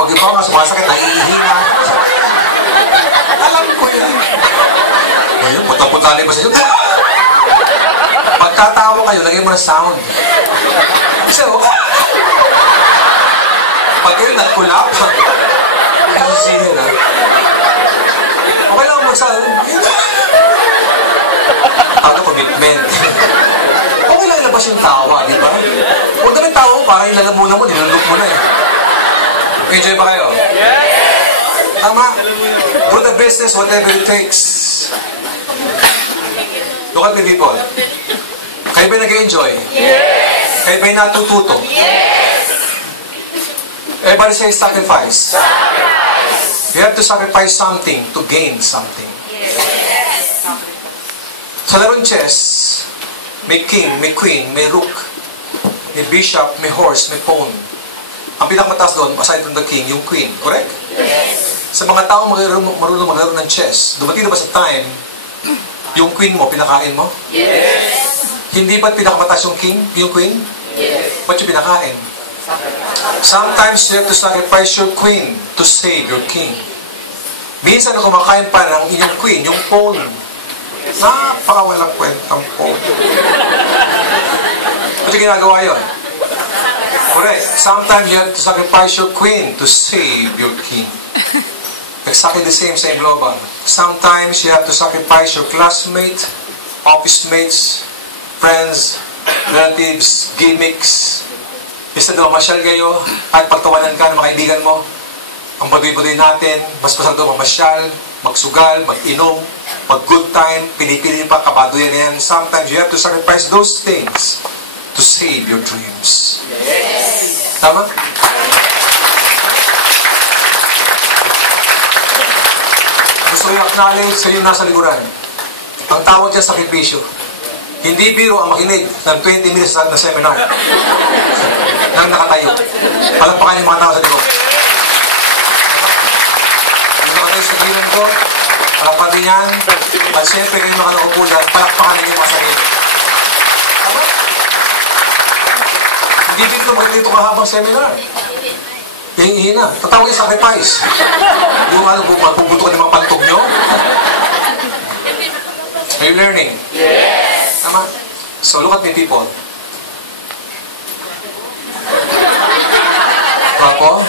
pag iba nga sumasakit, naiihina. Alam ko yan. Ngayon, puta-putali ba sa inyo? Pagkatawa kayo, lagay mo na sound. So, pag kayo nagkulap, nasisihin, ha? Okay lang magsabi. Ano, commitment. Okay lang ilabas yung tawa, di ba? Huwag naman tawa mo, parang ilagam muna mo, nilulok mo na eh. Enjoy ba kayo? Yes! Tama? Do the business, whatever it takes. Look at me, people. Kayo ba nag-enjoy? Yes! Kayo ba natututo? Yes! Everybody say sacrifice. Sacrifice! You have to sacrifice something to gain something. Yes! Sa larong chess, may king, may queen, may rook, may bishop, may horse, may pawn. Ang pinakamataas doon, aside from the king, yung queen. Correct? Yes. Sa mga tao marunong maglaro ng chess, dumating na ba sa time, yung queen mo, pinakain mo? Yes. Hindi ba't pinakamataas yung king, yung queen? Yes. Ba't yung pinakain? Sometimes you have to sacrifice your queen to save your king. Minsan na kumakain pa ng inyong queen, yung pawn. Napakawalang kwentang pawn. Ba't yung ginagawa yun? Correct. Sometimes you have to sacrifice your queen to save your king. Exactly the same global. Sometimes you have to sacrifice your classmate, office mates, friends, relatives, gimmicks. Instead na mamasyal kayo, at pagtawanan ka ng mga kaibigan mo, ang baduy-baduy natin, mas masal doon mamasyal, magsugal, mag-inom, mag-good time, pinipili pa, kabaduyan yan. Sometimes you have to sacrifice those things to save your dreams. Yes. Tama? Gusto ko yung acknowledge sa yung nasa likuran. Ang tawag dyan sakripisyo. Hindi biro ang makinig ng 20 minutes na seminar nang nakatayo. Palakpakan yung mga tao sa likod. Yung nakatayo sa gilan ko, palakpakan din yan. At siyempre kayo mga nakaupo dyan, palakpakan din yung mga sarili. Hindi dito magandito kahabang seminar. Hihina. Tatawag yung sacrifice. Yung ano, magpubuto ka ng mga pantog nyo. Are you learning? Yes! Tama? So look at me, people. Papo?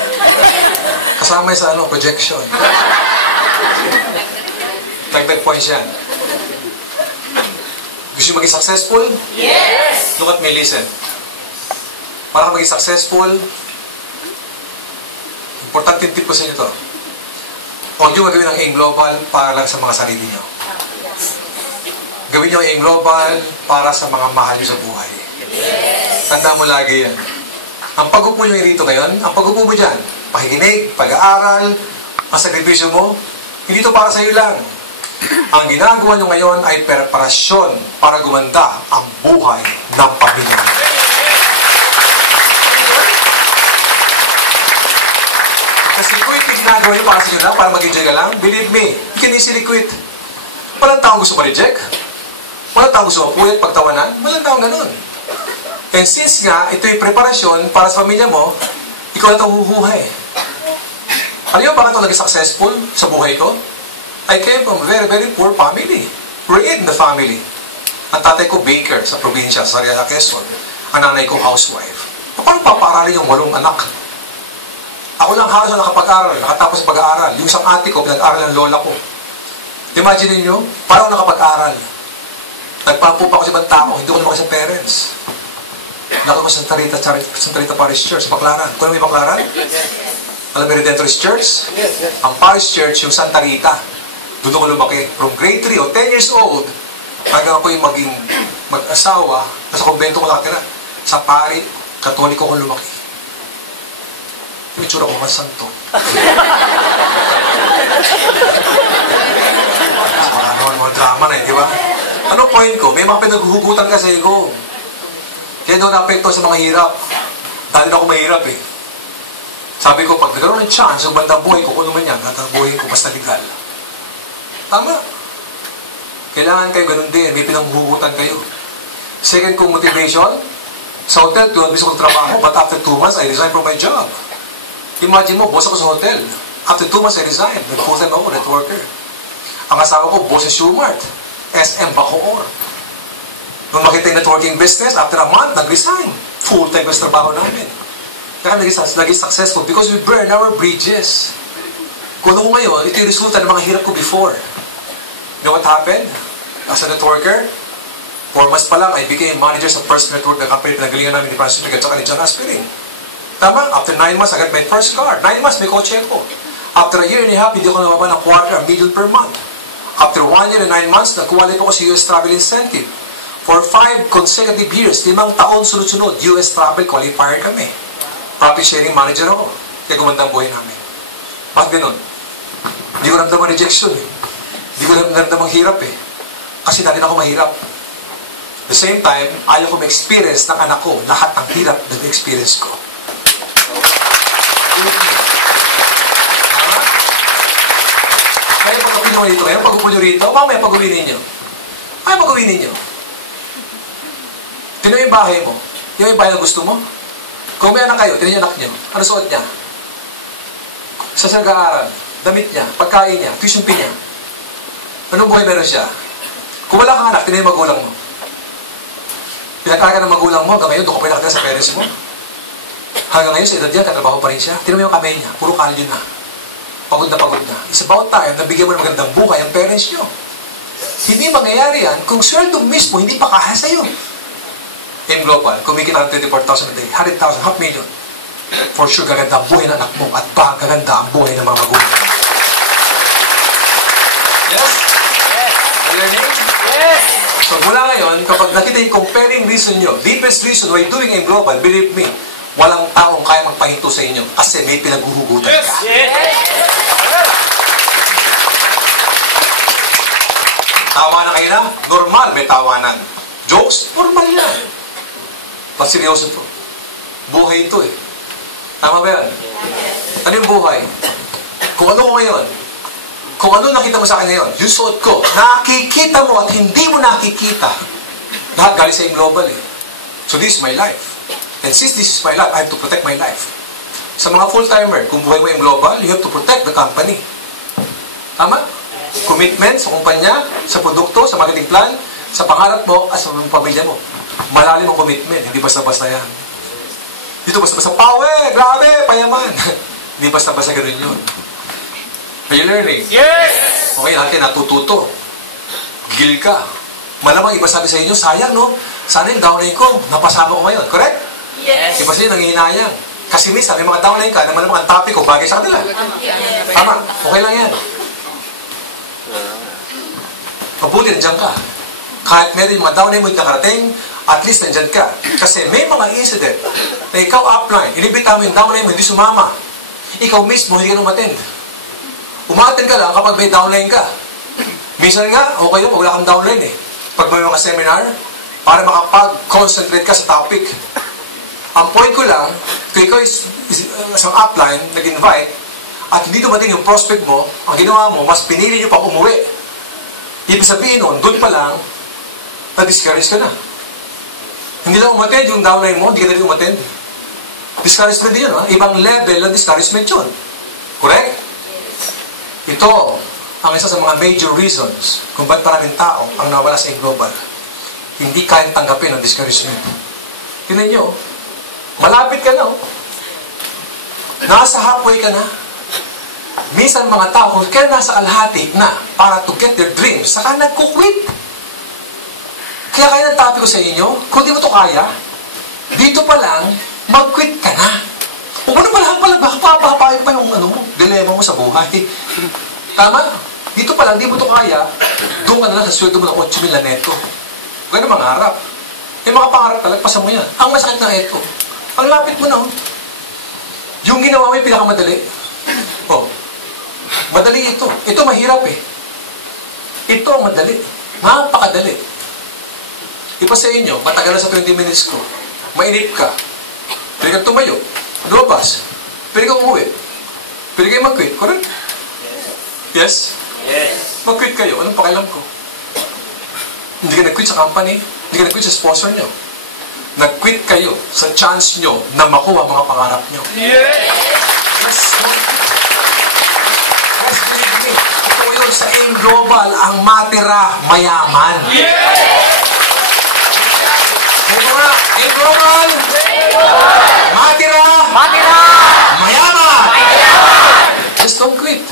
Kasama sa ano, projection. Dagdag points yan. Gusto nyo maging successful? Yes! Look at me, listen. Para ka maging successful, importante tip ko sa inyo to. Huwag nyo magawin ang AIM Global para lang sa mga sarili nyo. Gawin nyo ang AIM Global para sa mga mahal nyo sa buhay. Yes. Tanda mo lagi yan. Ang pag-upo nyo rito ngayon, ang pag-upo mo dyan, pakikinig, pag-aaral, ang sakripisyo mo, hindi to para sa iyo lang. Ang ginagawa nyo ngayon ay preparasyon para gumanda ang buhay ng pamilya. Kasi quit yung ginagawa nyo para sa inyo lang, para mag-enjoy ka lang, believe me, you can easily quit. Walang taong gusto ma-reject. Walang taong gusto mapuyat, pagtawanan. Walang taong ganun. And since nga, ito yung preparasyon para sa pamilya mo, ikaw na itong huhuhay. Ano yung bakit ito naging successful sa buhay ko? I came from a very, very poor family. We're in the family. Ang tatay ko, baker sa probinsya, sa Sariaya, Quezon. Ang nanay ko, housewife. Paano papaaralin yung 8 anak? Ako lang halos na nakapag-aral, nakatapos sa pag-aaral. Yung isang ate ko, pinag-aaral ng lola ko. Imagine niyo, parang nakapag-aral. Nagpampo pa ako sa ibang tao, hindi ko naman kasi parents. Nakako sa Santa Rita Parish Church, Baclaran. Kung ano may Baclaran? Alam mo yung Redentorist Church? Ang Parish Church, yung Santa Rita. Doon ako lumaki. From grade 3 o 10 years old, hanggang ako yung maging mag-asawa, nasa kumbento ko nakatira. Sa pari, katoliko ko lumaki. Yung itsura ko mas santo. Mga drama na di ba? Ano point ko? May mga pinaghuhugutan kasi ko. Kaya doon na-apekto sa mga hirap. Dahil ako mahirap eh. Sabi ko, pag nagkaroon ng chance, yung bandang buhay ko, kung naman yan, natabuhin ko basta legal. Tama. Kailangan kayo ganun din. May pinaghuhugutan kayo. Second kong motivation, sa hotel, 2 gusto kong trabaho, but after 2 months, I resigned from my job. Imagine mo, boss ako sa hotel. After 2 months, I resigned. Nag-full-time ako, networker. Ang asawa ko, boss sa Shumart. SM Bacoor. Nung makita yung networking business, after a month, nag-resign. Full-time ko sa trabaho namin. Kaya naging successful because we burn our bridges. Kung ano ko ngayon, ito yung resulta ng mga hirap ko before. You know what happened? As a networker, 4 months pa lang, I became manager sa first network na company pinagalingan namin ni Francis Miguel at saka ni John Aspirin. Tama? After 9 months, I got my first car. 9 months, may kotse ko. After a year and a half, hindi ako nababa ng $250,000 per month. After 1 year and 9 months, nagkuwali po ako sa US Travel Incentive. For 5 consecutive years, 5 taon sunod-sunod, US Travel qualifier kami. Profit sharing manager ako. Kaya gumanda ang buhay namin. Bakit ganun? Hindi ko ramdam ang rejection eh. Hindi ko ramdam ang hirap eh. Kasi dati ako mahirap. At the same time, ayaw ko ma-experience ng anak ko lahat ng hirap na na-experience ko. Kaya pag-upin nyo dito, ngayon pag-upin nyo rito, mamaya pag-uwi ninyo. Ay, pag-uwi ninyo. Tinan yung bahay mo. Yung bahay na gusto mo. Kung may anak kayo, tinan yung anak nyo. Ano suot niya? Sa nag-aaral, damit niya, pagkain niya, tuition fee niya. Anong buhay meron siya? Kung wala kang anak, tinan yung magulang mo. Pinag-aaral ka ng magulang mo, hanggang ngayon, doon ka pinakita sa parents mo. Hanggang ngayon, sa edad niya, katrabaho pa rin siya. Tinan mo yung kamay niya, puro kalyo na. Pagod na pagod na. It's about time na bigyan mo ng magandang buhay ang parents nyo. Hindi mangyayari yan kung sweldo mismo hindi pa kaya sa'yo. In global, kumikita ng 24,000 a day, 100,000, $500,000. For sure, gaganda ang buhay ng anak mo at gaganda ang buhay ng mga magulang. Yes? Are you learning? Yes! So mula ngayon, kapag nakita yung comparing reason nyo, deepest reason why doing in global, believe me, walang taong kaya magpahinto sa inyo kasi may pinaghuhugutan ka. Yes! Tawanan kayo na? Normal, may tawanan. Jokes? Normal yan. Pag seryoso to. Buhay ito eh. Tama ba yan? Ano yung buhay? Kung ano ko ngayon, kung ano nakita mo sa akin ngayon, yung suot ko, nakikita mo at hindi mo nakikita. Lahat galing sa global eh. So this is my life. And since this is my life, I have to protect my life. Sa mga full-timer, kung buhay mo yung global, you have to protect the company. Tama? Commitment sa kumpanya, sa produkto, sa marketing plan, sa pangarap mo at sa pamilya mo. Malalim ang commitment, hindi basta-basta yan. Dito basta-basta, pawe, grabe, payaman. Hindi basta-basta ganun yun. Are you learning? Yes! Okay, natin natututo. Gil ka. Malamang iba sabi sa inyo, sayang no? Sana yung downline ko, napasama ko ngayon. Correct? Yes! Iba sa'yo, nangihinayang. Kasi minsan, may mga downline ka na malamang ang topic ko, bagay sa kanila. Tama, okay lang yan. Mabuti, nandiyan ka. Kahit meron yung mga downline mo yung nakarating, at least nandiyan ka. Kasi may mga incident na ikaw upline, inibita mo yung downline mo, hindi sumama. Ikaw mismo, hindi ka umattend. Umattend ka lang kapag may downline ka. Minsan nga, okay yun, wala kang downline eh. Pag may mga seminar, para makapag-concentrate ka sa topic. Ang point ko lang, kung ikaw isang upline, nag-invite, at hindi dumating yung prospect mo, ang ginawa mo, mas pinili nyo pang umuwi. Ibig sabihin nun, doon pa lang, na-discourage ka na. Hindi lang umattend yung downline mo, hindi ka na rin umattend. Discouragement din yun, ha? Ibang level ng discouragement yun. Correct? Ito, ang isa sa mga major reasons kung ba't maraming tao ang nawala sa global. Hindi kayang tanggapin ang discouragement. Tingnan nyo, malapit ka na, oh. Nasa halfway ka na. Minsan mga tao, kung kaya nasa kalahati na para to get their dreams, saka nagkukwit. Kaya kaya ng topic ko sa inyo, kung di mo to kaya, dito pa lang, mag-quit ka na. O ano pala, baka pa yung dilema mo sa buhay. Tama? Dito pa lang, di mo to kaya, doon ka na lang sa sweldo mo ng 8,000 na neto. Ganun mangarap. Yung mga pangarap talagpasan mo yan. Ang masakit na ito. Ang lapit mo na. Yung ginawa mo yung pinakamadali. Oh. Madali ito. Ito mahirap eh. Ito ang madali. Napakadali. Iba sa inyo, matagal na sa 20 minutes ko. Mainip ka. Pwede kang tumayo. Lumabas. Pwede kang umuwi. Pwede kayo mag-quit. Correct? Yes? Yes. Mag-quit kayo. Anong pakialam ko? Hindi ka nag-quit sa company. Hindi ka nag-quit sa sponsor nyo. Nag-quit kayo sa chance nyo na makuha mga pangarap nyo. Yes! Yes, believe me. Ito yun sa AIM Global, ang matira mayaman. Ano nga, AIM Global? Matira mayaman. Just don't quit.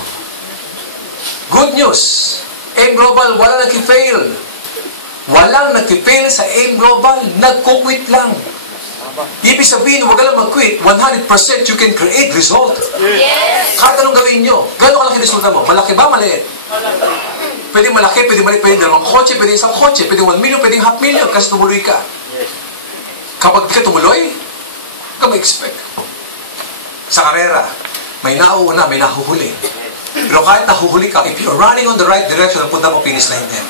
Good news. AIM Global, walang nag-fail. Walang nag-fail sa AIM Global. Nagkukwit lang. Ibig sabihin, huwag ka lang mag-quit. 100% you can create result. Yes. Kahit anong gawin nyo. Gano'ng kalaki resulta mo? Malaki ba? Maliit? Pwede malaki, pwede maliit, pwede dalawang kotse, pwede isang kotse, pwede 1 million, pwede half million kasi tumuloy ka. Kapag di ka tumuloy, huwag ka mag-expect. Sa karera, may nauuna, may nahuhuli. Pero kahit nahuhuli ka, if you're running on the right direction, punta mo finish line din.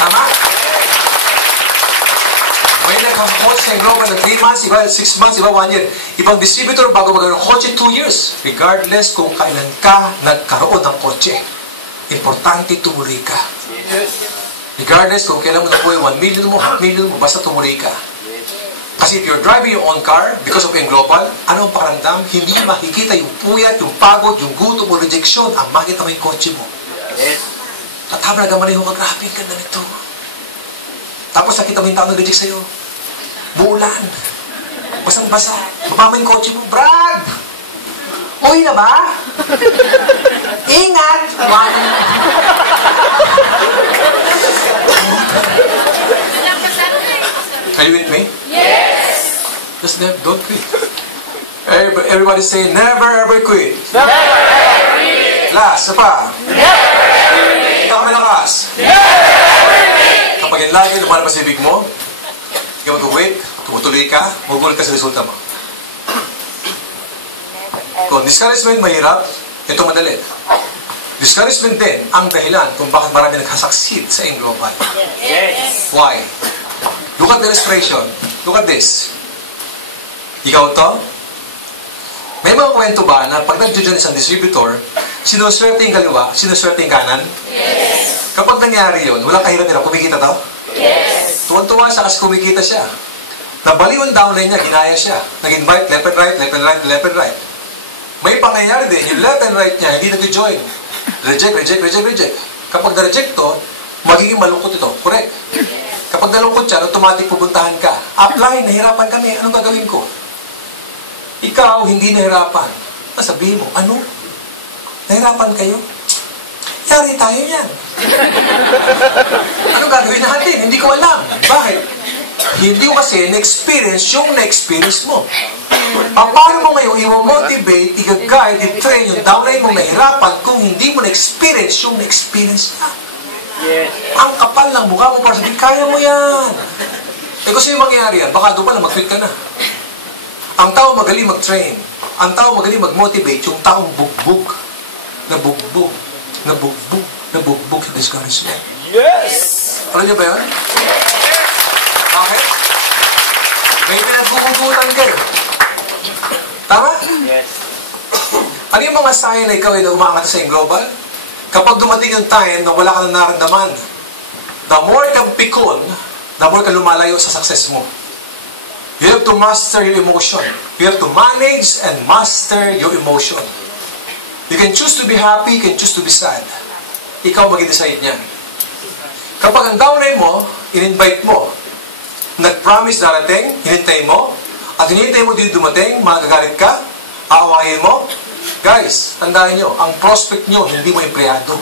Tama? May nagkakotse sa global ng 3 months, iba 6 months, iba 1 year. Ibang distributor bago magkaroon ng kotse 2 years. Regardless kung kailan ka nagkaroon ng kotse. Importante tumuloy ka. Regardless kung kailan mo nakuha 1 million mo, half million mo, basta tumuloy ka. Kasi if you're driving your own car, because of yung global, ano ang pakiramdam? Hindi makikita yung puyat, yung pagod, yung gutom o rejection, ang makita mo yung kotse mo. At habang nagamali mo, grabe, ang ganda nito. Tapos nakita mo yung tao nag-reject sa'yo. Buulan. Basang-basa. Mababa yung kotse mo. Brad! Uy na ba? Ingat! Are you with me? Yes. Just don't quit. Everybody say, never ever quit. Never ever quit. Last, isa pa. Never ever quit. Ikaw malakas. Never ever quit. Kapag yan lagi lumalabas sa ibig mo, hindi ka mag-quit, tumutuloy ka, magugulat ka sa resulta mo. Kung discouragement mahirap, ito madali. Discouragement din ang dahilan kung bakit marami nagkasucceed sa AIM Global. Yes. Why? Look at the illustration. Look at this. Ikaw to? May mga kwento ba na pag nag-judge isang distributor, sinuswerte yung kaliwa, sinuswerte yung kanan? Yes. Kapag nangyari yun, walang kahirap-hirap, kumikita to? Yes. Tuwan-tuwa siya kasi kumikita siya. Nabaliw ang downline niya, ginaya siya. Nag-invite, left and right, left and right, left and right. May pangyayari din, yung left and right niya, hindi nag-join. Reject, reject, reject, reject. Kapag na-reject to, magiging malungkot ito. Correct. Kapag nalungkot siya, automatic pupuntahan ka. Apply, nahirapan kami. Anong gagawin ko? Ikaw, hindi nahirapan. Sabihin mo, ano? Nahirapan kayo? Yari tayo yan. Anong gagawin natin? Hindi ko alam. Bakit? Hindi ko kasi na-experience yung na-experience mo. Paano mo ngayon i-motivate, i-guide, i-train yung downline mong nahirapan kung hindi mo na-experience yung na-experience niya? Yes. Ang kapal ng mukha mo para sabihin, kaya mo yan. Eh kasi yung mangyayari yan, baka doon pala mag-quit ka na. Ang tao magaling mag-train. Ang tao magaling mag-motivate yung taong bugbog. Nabugbog. Nabugbog. Nabugbog sa discouragement. Yes. Alam niyo ba yun? Bakit? May pinagbubugutan kayo. Tama? Yes. Ano yung mga sign na ikaw ay umaangat sa yung global? Kapag dumating yung time na wala ka nang naramdaman, the more kang pikon, the more ka lumalayo sa success mo. You have to master your emotion. You have to manage and master your emotion. You can choose to be happy, you can choose to be sad. Ikaw mag-decide niyan. Kapag ang downline mo, in-invite mo, nag-promise darating, hinintay mo, at hinintay mo dito dumating, magagalit ka, aawahin mo, guys, tandaan nyo, ang prospect nyo, hindi mo empleyado.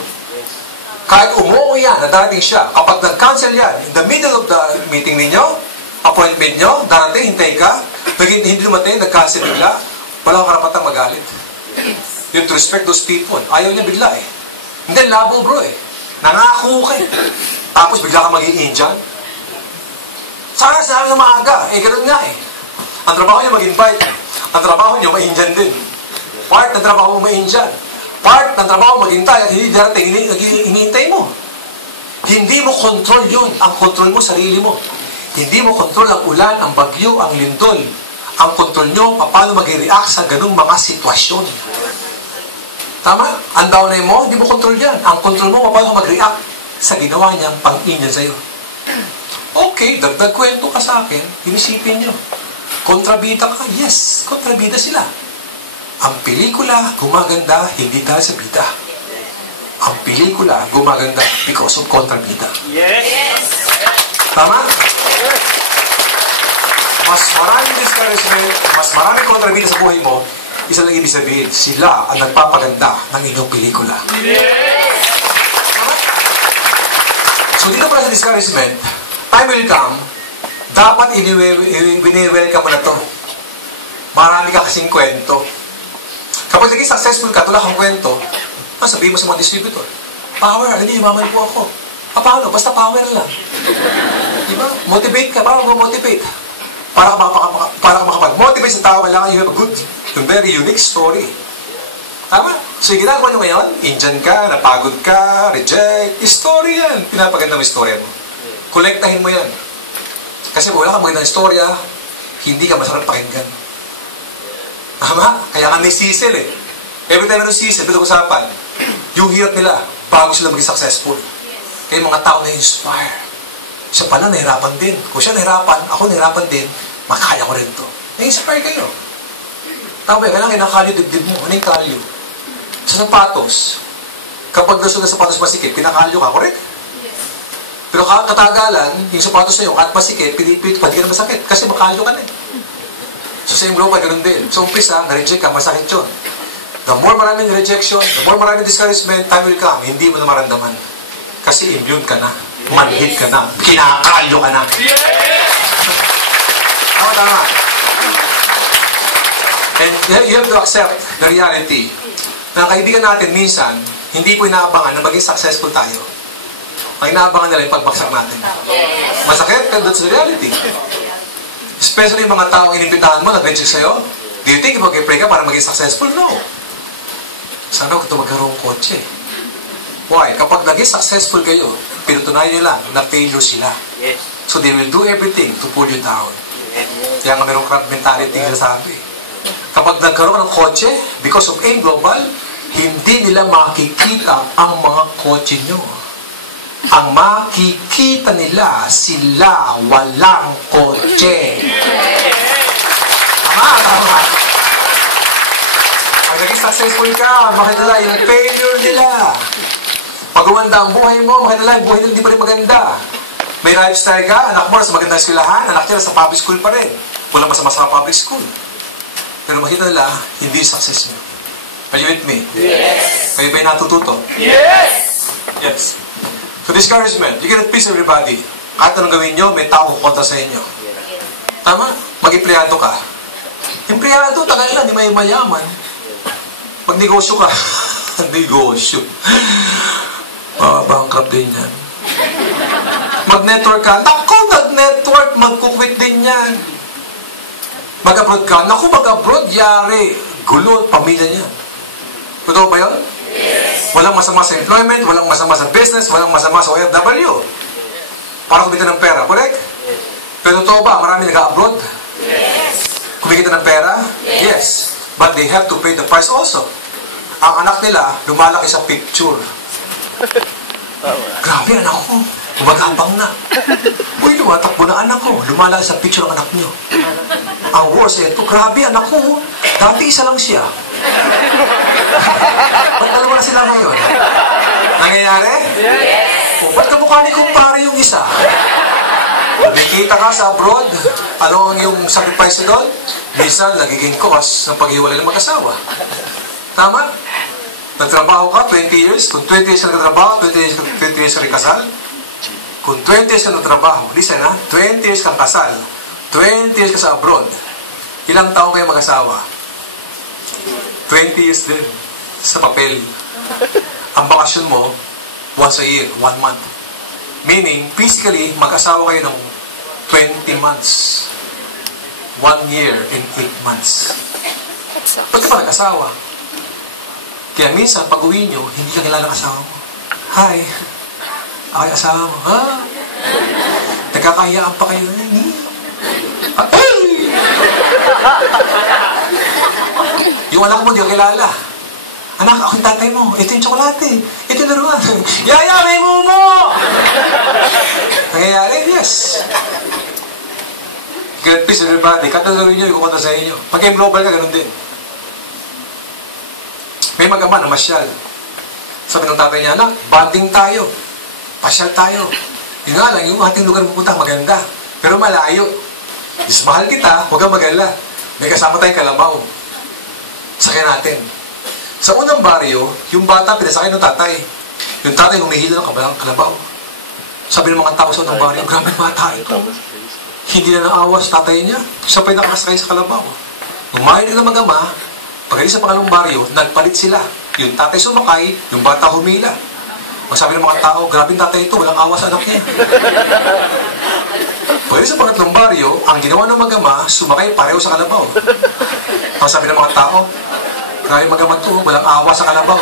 Kahit umuwi yan, na darating siya, kapag nag-cancel yan, in the middle of the meeting ninyo, appointment nyo, darating, hintay ka, hindi dumating, nag-cancel bigla, walang karapatang magalit. You have to respect those people. Ayaw niya bigla eh. Hindi, labo bro eh. Nangako ka eh. Tapos bigla ka maging Indian. Sana sinabi na maaga. Eh, ganun nga eh. Ang trabaho niya mag-invite. Ang trabaho niya, ma-Indian din. Part ng trabaho mo ma-Indian. Part ng trabaho maghintay at hindi darating, hinihintay mo. Hindi mo control yun. Ang control mo, sarili mo. Hindi mo control ang ulan, ang bagyo, ang lindol. Ang control nyo, paano mag-react sa ganung mga sitwasyon. Tama? Ang downline mo, hindi mo control yan. Ang control mo, paano mag-react sa ginawa niyang pang-Indian sa'yo. Okay, dagdag kwento ka sa akin, inisipin nyo. Kontrabida ka? Yes, kontrabida sila. Ang pelikula gumaganda hindi dahil sa bida. Ang pelikula gumaganda because of kontrabida. Yes. Tama? Mas maraming discouragement, mas maraming kontrabida sa buhay mo, isa lang ibig sabihin, sila ang nagpapaganda ng inyong pelikula. Yes. So dito pala sa discouragement, time will come, dapat wini-welcome mo na to. Marami ka kasing kwento. Kapag naging successful ka, tulad kang kwento, sabihin mo sa mga distributor, power, alam niyo, yumaman po ako. Paano? Basta power lang. Diba? Motivate ka. Paano mo-motivate? Para ka makapag-motivate sa tao, kailangan you have a good and very unique story. Tama? So, yung ginagawa nyo ngayon, Indian ka, napagod ka, reject, story yan. Pinapaganda mo yung story mo. Kolektahin mo yan. Kasi kung wala kang magandang istorya, hindi ka masarap pakinggan. Tama? Kaya kami sisil eh. Every time meron sisil, pinag-usapan, yung hirap nila, bago sila maging successful. Kaya mga tao na-inspire. Siya pala, nahirapan din. Kung siya nahirapan, ako nahirapan din, makaya ko rin to. Na-inspire kayo. Tama, kailangan kinakalyo dibdib mo. Ano yung kalyo? Sa sapatos, kapag gusto ng sapatos masikip, kinakalyo ka, correct? Pero katagalan, yung sapatos na yun, at masikip, pinipit, pati ka na masakit. Kasi makalyo ka na eh. So same global, ganun din. So umpisa, na-reject ka, masakit yun. The more maraming rejection, the more maraming discouragement, time will come, hindi mo na maramdaman. Kasi immune ka na. Manhid ka na. Kinakalyo ka na. Tama. And you have to accept the reality na kaibigan natin minsan, hindi po inaabangan na maging successful tayo. Ang inaabangan nila yung pagbaksak natin. Masakit, pero that's the reality. Especially yung mga taong inimbitahan mo, nag-reject sa'yo. Do you think mag-pray ka para maging successful? No. Sana huwag ito magkaroon ng kotse. Why? Kapag naging successful kayo, pinutunayan nyo lang na failure sila. Yes. So they will do everything to pull you down. Kaya nga merong crab mentality na sabi. Kapag nagkaroon ka ng kotse, because of AIM Global, hindi nila makikita ang mga kotse nyo. Ang makikita nila, sila walang kotse. Tama. Pag naging successful ka, makita nila yung failure nila. Pag umanda ang buhay mo, makita nila yung buhay nila hindi pa rin maganda. May lifestyle ka, anak mo nasa magandang eskwelahan, anak niya nasa public school pa rin. Walang masama sa public school. Pero makita nila, hindi success mo. Are you with me? Yes. Kayo ba'y natututo? Yes. Yes. So discouragement, you cannot please everybody. Kahit anong gawin nyo, may tao kukontra sa inyo. Tama? Mag-empleyado ka. Empleyado, tagal na, di may mayaman. Mag-negosyo ka. Negosyo. Bankrupt din yan. Mag-network ka. Naku, mag-network, mag-quit din yan. Mag-abroad ka. Naku, mag-abroad, yari. Gulo, pamilya niya. Totoo ba yun? Yes. Walang masama sa employment, walang masama sa business, walang masama sa OFW. Para kumita ng pera, correct? Yes. Pero totoo ba, marami nag-abroad? Yes. Kumikita ng pera? Yes. But they have to pay the price also. Ang anak nila, lumalaki sa picture. Grabe, anak ko. Gumagapang na. Uy, lumatakbo na anak ko. Lumalaki sa picture ng anak niyo. Ang worst, ito, grabe, anak ko. Dati isa lang siya. Ba't dalawa na sila ngayon? Nangyayari? Yes. O, ba't kamukha ni kumpare yung isa? Nakikita ka sa abroad, ano ang yung sacrifice doon? Minsan, nagiging cause ng paghiwalay ng mag-asawa. Tama? Nagtrabaho ka, 20 years. Kung 20 years ka nagtrabaho, 20 years ka rin kasal. Kung 20 years ka nagtrabaho, listen ha, 20 years kang kasal, 20 years ka sa abroad, ilang taon kayo mag-asawa? 20 years din sa papel. Ang bakasyon mo, once a year, 1 month. Meaning, physically, mag-asawa kayo ng 20 months. 1 year and 8 months. Ba't ka pa nag-asawa? Kaya minsan, pag uwi nyo, hindi ka kilala ng asawa mo. Hi, ako yung asawa mo. Ha? Nagkakahiyaan pa kayo. Ay! Yung anak mo, di ka kilala. Anak, ako yung tatay mo. Ito yung tsokolate. Ito yung laruan. Yaya, may mumo! Nangyayari? Yes. Great peace everybody. Katalaruin nyo, ikukunta sa inyo. Pag-game global ka, ganun din. May mag-ama na masyal. Sabi ng tatay niya, anak, bonding tayo. Pasyal tayo. Yun nga lang, yung ating lugar pupunta, maganda. Pero malayo. Is mahal kita, huwag kang mag-alala. May kasama tayong kalabaw. Sakyan natin. Sa unang baryo, yung bata pinasakay ng tatay. Yung tatay humihila ng kabalang kalabaw. Sabi ng mga tao sa unang baryo, grabe bata ito. Hindi na naawa sa tatay niya. Siya pa'y nakasakay sa kalabaw. Umahin na mag-ama, pagaling sa pangalawang baryo, nagpalit sila. Yung tatay sumakay, yung bata humila. Sabi ng mga tao, grabe tatay ito, walang awa sa anak niya. Pagaling sa pangatlong baryo, ang ginawa ng mag-ama, sumakay pareho sa kalabaw. Ang sabi ng mga tao, grabe mag-ama ito, walang awa sa kalabaw.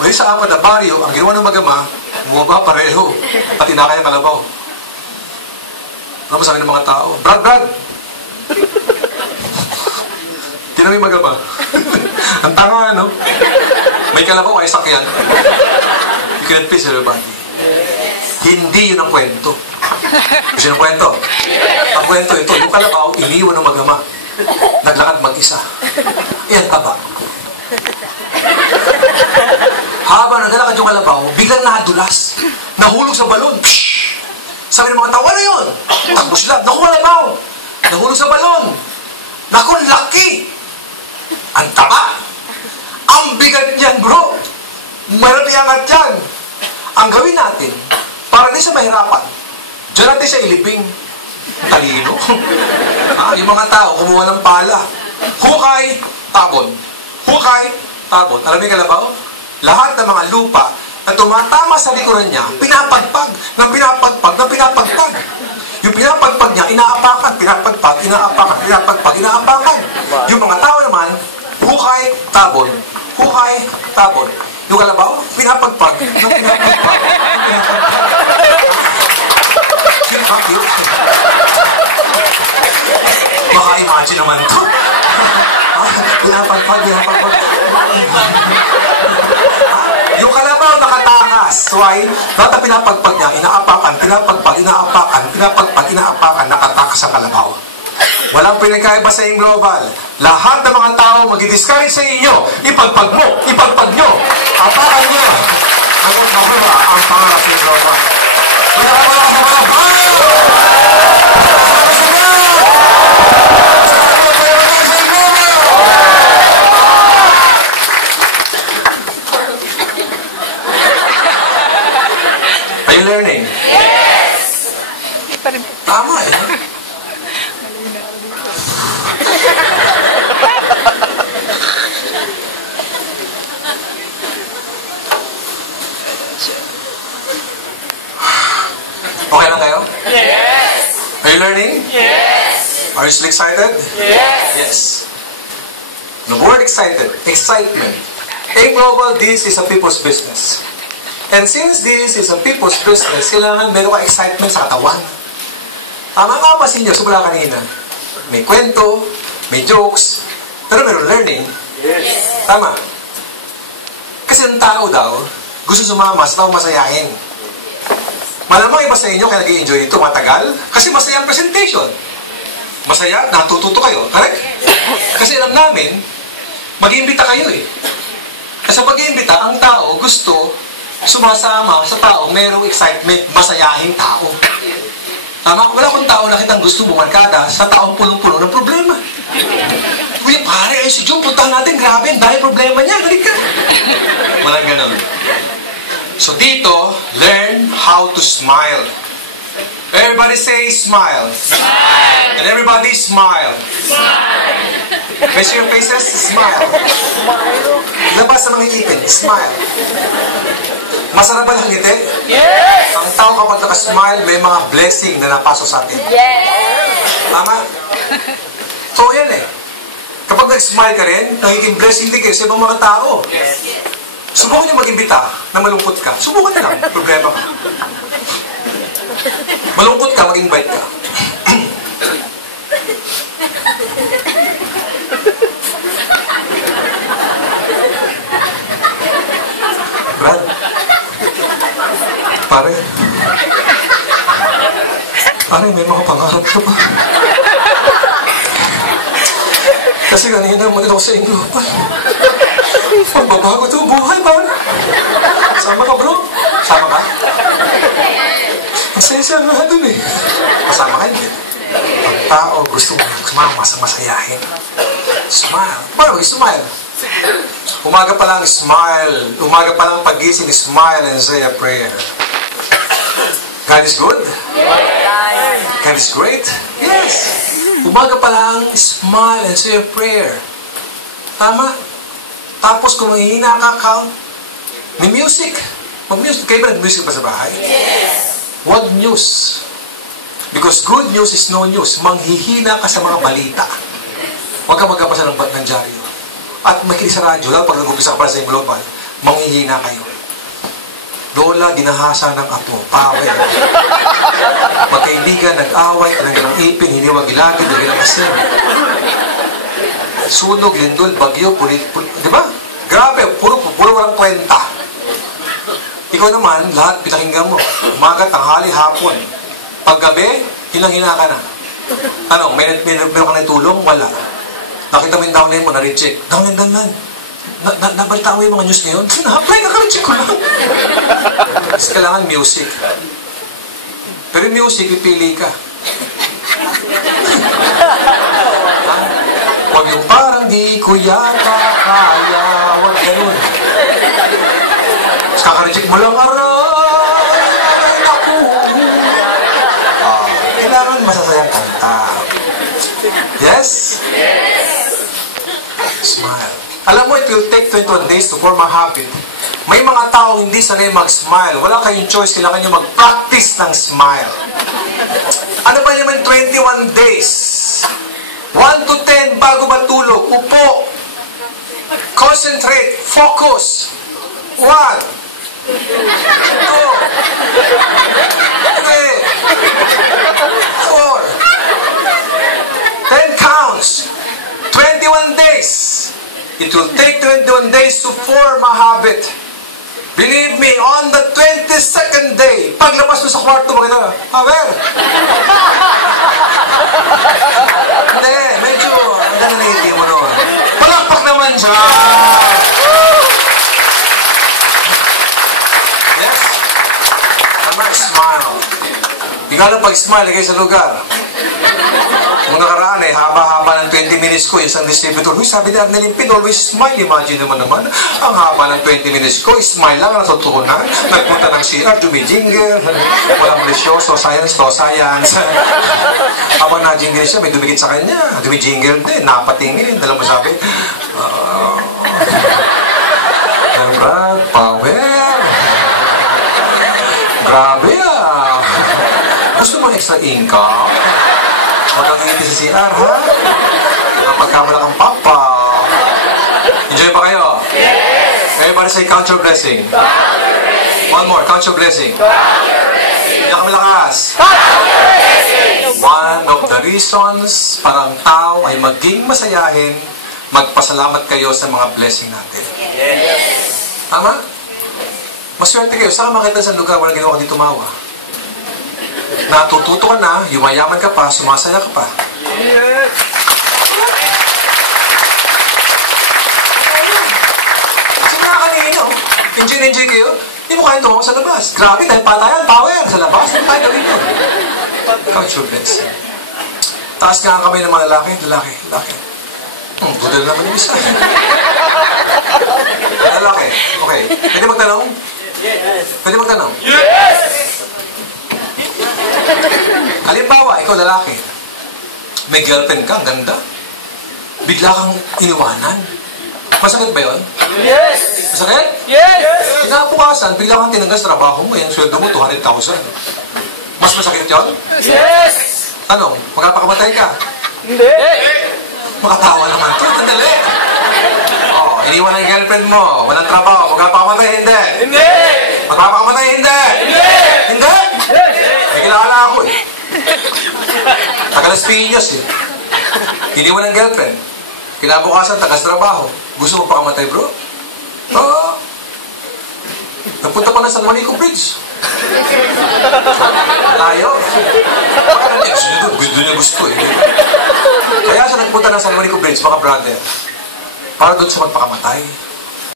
Pagaling sa apat na baryo, ang ginawa ng mag-ama, bumaba pareho, at inakay ang kalabaw. Ano sabi ng mga tao? Brad! Tinami mag-ama. Ang tanga, no? May kalabaw ay sakyan. You cannot please everybody. Hindi yun ang kwento. Kasi yung kwento? Ang kwento ito, yung kalabaw, iniwan ng mag-ama. Naglakad mag-isa. Iyan taba. Habang naglalakad yung kalabaw, biglang nadulas. Nahulog sa balon. Pshh! Sabi ng mga tao, ano yun? Takbo sila. Naku, kalabaw! Nahulog sa balon. Naku, laki! Ang taba! Ang bigat niyan, bro! Mayroon iangat yan! Ang gawin natin, para din sa mahirapan, dyan natin siya ilibing. Talino. Yung mga tao, kumuha ng pala. Hukay, tabon. Hukay, tabon. Alam mo yung kalabaw? Lahat ng mga lupa na tumatama sa likuran niya, pinapagpag, ng pinapagpag, ng pinapagpag. Yung pinapagpag niya, inaapakan, pinapagpag, inaapakan, pinapagpag, inaapakan. Yung mga tao naman, hukay, tabon. Hukay, tabon. Yung kalabaw, pinapagpag, ng pinapagpag, ng pinapagpag. Cute. Maka-imagine naman to. Pinapagpag. Yung kalabaw nakatakas. Why? Data pinapagpag niya, inaapakan, pinapagpag, inaapakan, nakatakas ang kalabaw. Walang pinagkaiba sa iyong global. Lahat ng mga tao mag-discourage sa inyo. Ipagpag nyo. Apakan nyo. Hanggang makuha ang pangarap sa iyong global. Are you learning? Yes! Tama eh. Okay lang kayo? Yes! Are you learning? Yes! Are you still excited? Yes! Yes. The word excited, excitement. In global, this is a people's business. And since this is a people's business, kailangan meron ka excitement sa katawan. Tama nga pa sinyo, simula kanina. May kwento, may jokes, pero meron learning. Yes! Tama. Kasi ang tao daw, gusto sumama sa tao masayahin. Malamang iba sa inyo kaya nag-i-enjoy ito matagal, kasi masaya ang presentation. Masaya, natututo kayo. Correct? Kasi alam namin, mag-iimbita kayo eh. Kasi pag-iimbita, ang tao gusto sumasama sa taong merong excitement, masayahing tao. Tama? Wala akong tao na kitang gusto bumarkada sa taong punong-puno ng problema. Uy, pare, si Jun, puntahan natin, grabe, dahil problema niya, galit ka. Walang ganun. So dito, learn how to smile. Everybody say smile. Smile! And everybody smile. Smile! Measure your faces, smile. Labas sa mga ipin, smile. Masarap ba ang ngiti? Yes! Ang tao kapag nakasmile, may mga blessing na napasok sa atin. Yes! Tama? So yan eh. Kapag nag-smile ka rin, nagiging blessing din kayo sa ibang mga tao. Subukan niyo mag-imbita na malungkot ka. Subukan na lang. Problema ka. Malungkot ka, mag-invite ka. Brad. Pare. Pare, may mga pangarap ka ba? Kasi kanina naman ako sa inyo. Magbabago ito buhay, paano? Sama ka, bro? Sama ka? Ang saya-saya nga dun eh. Kasama ka hindi. Ang tao gusto mo sumama sa masayahin. Smile. Paano mag-smile? Umaga pa lang, smile. Umaga pa lang pagising, smile and say a prayer. God is good? God is great? Yes. Umaga pa lang, smile and say a prayer. Tama? Tapos kung mahihina ka, count. May music. Mag-music. Kayo ba nag-music pa sa bahay? Yes. What news? Because good news is no news. Manghihina ka sa mga balita. Huwag ka magkapasa ng dyaryo. At makinig sa radyo, pag nag-upisa ka para sa global, manghihina kayo. Lola, ginahasa ng apo, power. Magkaibigan, nag-away, talanggan ng ipin, hiniwag ilagid, lagyan ng asin. Sunog, lindol, bagyo, di ba? Grabe, puro walang kwenta. Ikaw naman, lahat pinakinggan mo. Umaga, tanghali, hapon. Paggabi, hinang-hina ka na. Ano, meron ka na tulong? Wala. Nakita mo yung downline mo, na-reject. Downline. Nabalita mo yung mga news ngayon? Na-apply, naka-reject ko lang. Kasi kailangan music. Pero yung music, pipili ka. Huwag yung parang di ko yata kaya. Huwag ganun. Tapos kaka-reject mo lang, aray, naku. Kailangan masasayang kanta. Yes? Yes. Smile. Alam mo, it will take 21 days to form a habit. May mga tao hindi sanay mag-smile. Wala kayong choice. Kailangan nyo mag-practice ng smile. Ano ba naman 21 days? 1 to 10 bago matulog. Upo. Concentrate. Focus. 1 2 3 4 10 counts. 21 days. It will take 21 days to form a habit. Believe me, on the 22nd day, paglabas mo sa kwarto, maganda, Haber! Hindi, medyo, ang gananiti mo noon. Palakpak naman siya! Yes? Tama, smile. Ikaw lang pag-smile, lagay sa lugar. Kung nakaraan haba-haba ng 20 minutes ko, isang distributor, sabi ni Arnel Impin, always smile. Imagine naman, ang haba ng 20 minutes ko, smile lang, natutunan. Nagpunta ng CR, dumijingle, walang lisyoso, science to science. Habang na-jingle siya, may dumikit sa kanya, dumijingle din, napatingin, dala mo sabi, Brad, power. Grabe gusto mo extra income? Magkakingiti sa CR, ha? Ang pagkamala kang papa. Enjoy ba kayo? Yes! Everybody say, count your blessing. Count your blessing. One more, count your blessing. Count your blessing. Hindi ka malakas. Count your blessing. One of the reasons para ang tao ay maging masayahin, magpasalamat kayo sa mga blessing natin. Yes! Tama? Maswerte kayo. Saan ka makita sa lugar wala ginawa kang di tumawa? Natututo ka na, yumayaman ka pa, sumasaya ka pa. Yes! Kasi mga kanina, enjoy kayo, hindi mo kaya tumawa sa labas. Grabe, dahil patayan, power sa labas, hindi tayo gawin yun. Count your blessing. Taas nga ang kamay ng mga lalaki. Budal naman yung isa. Lalaki, okay. Pwede magtanong? Yes! Pwede magtanong? Yes! Halimbawa, ikaw lalaki, may girlfriend ka, ang ganda. Bigla kang iniwanan. Masakit ba yun? Yes! Masakit? Yes! Kinabukasan, bigla kang tinanggal sa trabaho mo, yung sweldo mo, 200,000. Mas masakit yun? Yes! Ano? Magpapakamatay ka? Hindi! Makatawa naman to, sandali. Iniwan ang girlfriend mo, walang trabaho, magpapakamatay, hindi! Hindi! Magpapakamatay, hindi! Hindi! Hindi! May kilala ako Taga-Las Piñas Iniwan ang girlfriend. Kinabukasan, tagas-trabaho. Gusto mo pakamatay, bro? Oo. Nagpunta pa na San Juanico Bridge. Tayo. Parang niya, gusto niya gusto eh. Kaya siya nagpunta ng San Juanico Bridge, mga brother. Para doon siya magpakamatay.